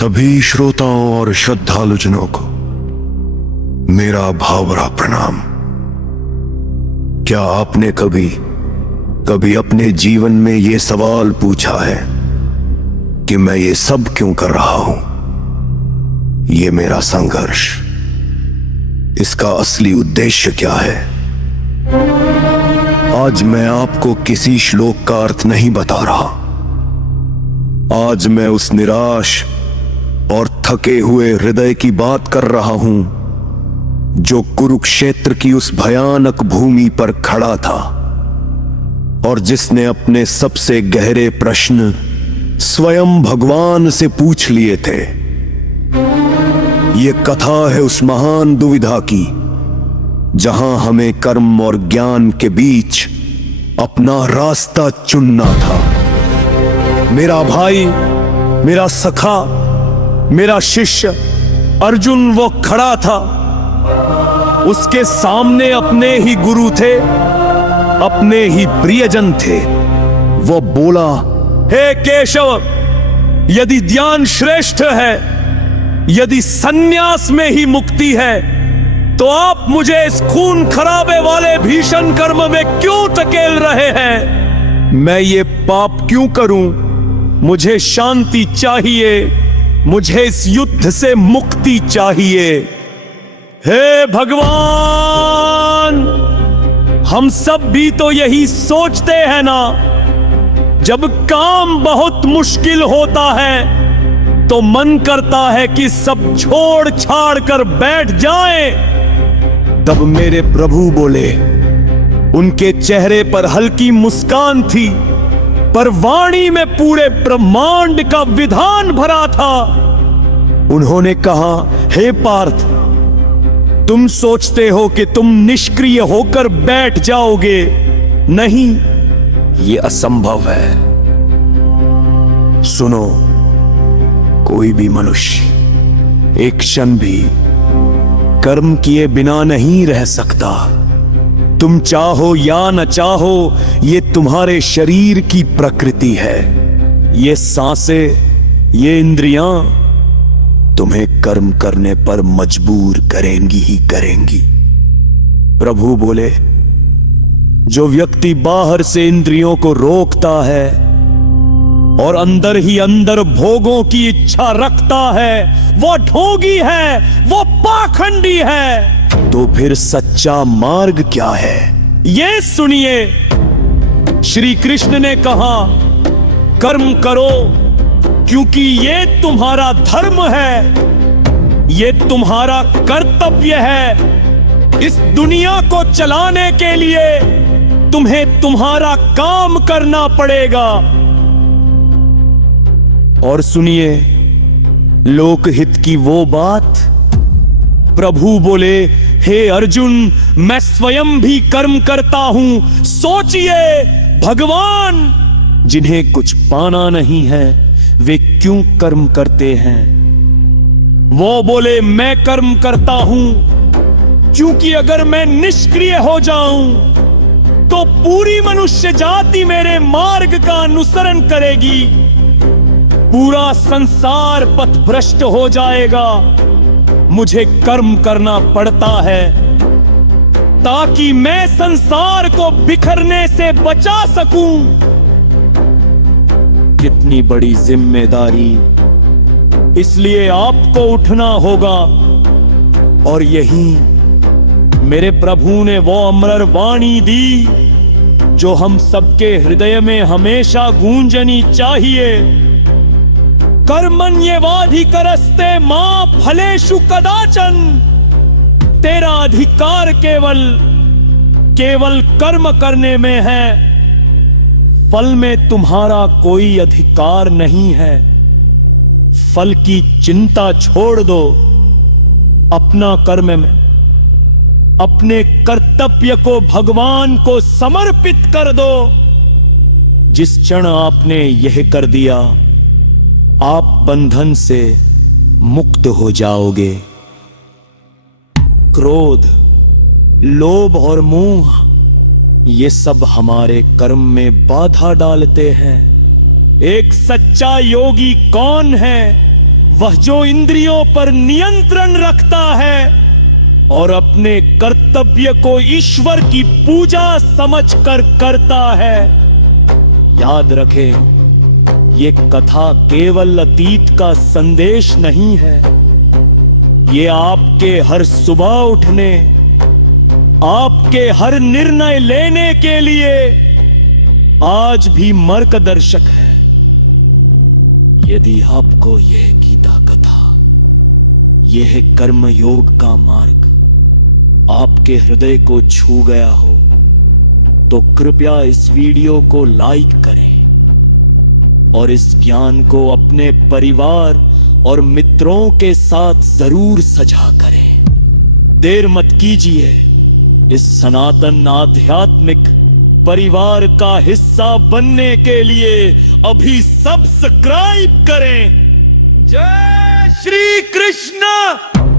सभी श्रोताओं और श्रद्धालुजनों को मेरा भावभरा प्रणाम। क्या आपने कभी अपने जीवन में यह सवाल पूछा है कि मैं ये सब क्यों कर रहा हूं? ये मेरा संघर्ष, इसका असली उद्देश्य क्या है? आज मैं आपको किसी श्लोक का अर्थ नहीं बता रहा। आज मैं उस निराश और थके हुए हृदय की बात कर रहा हूं जो कुरुक्षेत्र की उस भयानक भूमि पर खड़ा था और जिसने अपने सबसे गहरे प्रश्न स्वयं भगवान से पूछ लिए थे। यह कथा है उस महान दुविधा की जहां हमें कर्म और ज्ञान के बीच अपना रास्ता चुनना था। मेरा भाई, मेरा सखा, मेरा शिष्य अर्जुन वो खड़ा था। उसके सामने अपने ही गुरु थे, अपने ही प्रियजन थे। वो बोला, हे केशव, यदि ध्यान श्रेष्ठ है, यदि सन्यास में ही मुक्ति है, तो आप मुझे इस खून खराबे वाले भीषण कर्म में क्यों धकेल रहे हैं? मैं ये पाप क्यों करूं? मुझे शांति चाहिए, मुझे इस युद्ध से मुक्ति चाहिए। हे भगवान, हम सब भी तो यही सोचते हैं ना। जब काम बहुत मुश्किल होता है तो मन करता है कि सब छोड़ छाड़ कर बैठ जाएं। तब मेरे प्रभु बोले, उनके चेहरे पर हल्की मुस्कान थी, पर वाणी में पूरे ब्रह्मांड का विधान भरा था। उन्होंने कहा, हे पार्थ, तुम सोचते हो कि तुम निष्क्रिय होकर बैठ जाओगे। नहीं, यह असंभव है। सुनो, कोई भी मनुष्य एक क्षण भी कर्म किए बिना नहीं रह सकता। तुम चाहो या न चाहो, ये तुम्हारे शरीर की प्रकृति है। ये सांसें, ये इंद्रियां तुम्हें कर्म करने पर मजबूर करेंगी ही करेंगी। प्रभु बोले, जो व्यक्ति बाहर से इंद्रियों को रोकता है और अंदर ही अंदर भोगों की इच्छा रखता है, वो ढोंगी है, वो पाखंडी है। तो फिर सच्चा मार्ग क्या है? ये सुनिए, श्री कृष्ण ने कहा, कर्म करो क्योंकि ये तुम्हारा धर्म है, ये तुम्हारा कर्तव्य है। इस दुनिया को चलाने के लिए तुम्हें तुम्हारा काम करना पड़ेगा। और सुनिए लोकहित की वो बात। प्रभु बोले, हे अर्जुन, मैं स्वयं भी कर्म करता हूं। सोचिए, भगवान जिन्हें कुछ पाना नहीं है वे क्यों कर्म करते हैं? वो बोले, मैं कर्म करता हूं क्योंकि अगर मैं निष्क्रिय हो जाऊं तो पूरी मनुष्य जाति मेरे मार्ग का अनुसरण करेगी, पूरा संसार पथभ्रष्ट हो जाएगा। मुझे कर्म करना पड़ता है ताकि मैं संसार को बिखरने से बचा सकूं। कितनी बड़ी जिम्मेदारी, इसलिए आपको उठना होगा। और यही मेरे प्रभु ने वो अमर वाणी दी जो हम सबके हृदय में हमेशा गूंजनी चाहिए। कर्मण्येवाधिकारस्ते मां फलेषु कदाचन। तेरा अधिकार केवल कर्म करने में है, फल में तुम्हारा कोई अधिकार नहीं है। फल की चिंता छोड़ दो, अपना कर्म में अपने कर्तव्य को भगवान को समर्पित कर दो। जिस क्षण आपने यह कर दिया, आप बंधन से मुक्त हो जाओगे। क्रोध, लोभ और मोह ये सब हमारे कर्म में बाधा डालते हैं। एक सच्चा योगी कौन है? वह जो इंद्रियों पर नियंत्रण रखता है और अपने कर्तव्य को ईश्वर की पूजा समझकर करता है। याद रखें, ये कथा केवल अतीत का संदेश नहीं है, ये आपके हर सुबह उठने, आपके हर निर्णय लेने के लिए आज भी मार्गदर्शक है। यदि आपको यह गीता कथा, यह कर्म योग का मार्ग आपके हृदय को छू गया हो तो कृपया इस वीडियो को लाइक करें और इस ज्ञान को अपने परिवार और मित्रों के साथ जरूर साझा करें। देर मत कीजिए, इस सनातन आध्यात्मिक परिवार का हिस्सा बनने के लिए अभी सब्सक्राइब करें। जय श्री कृष्ण।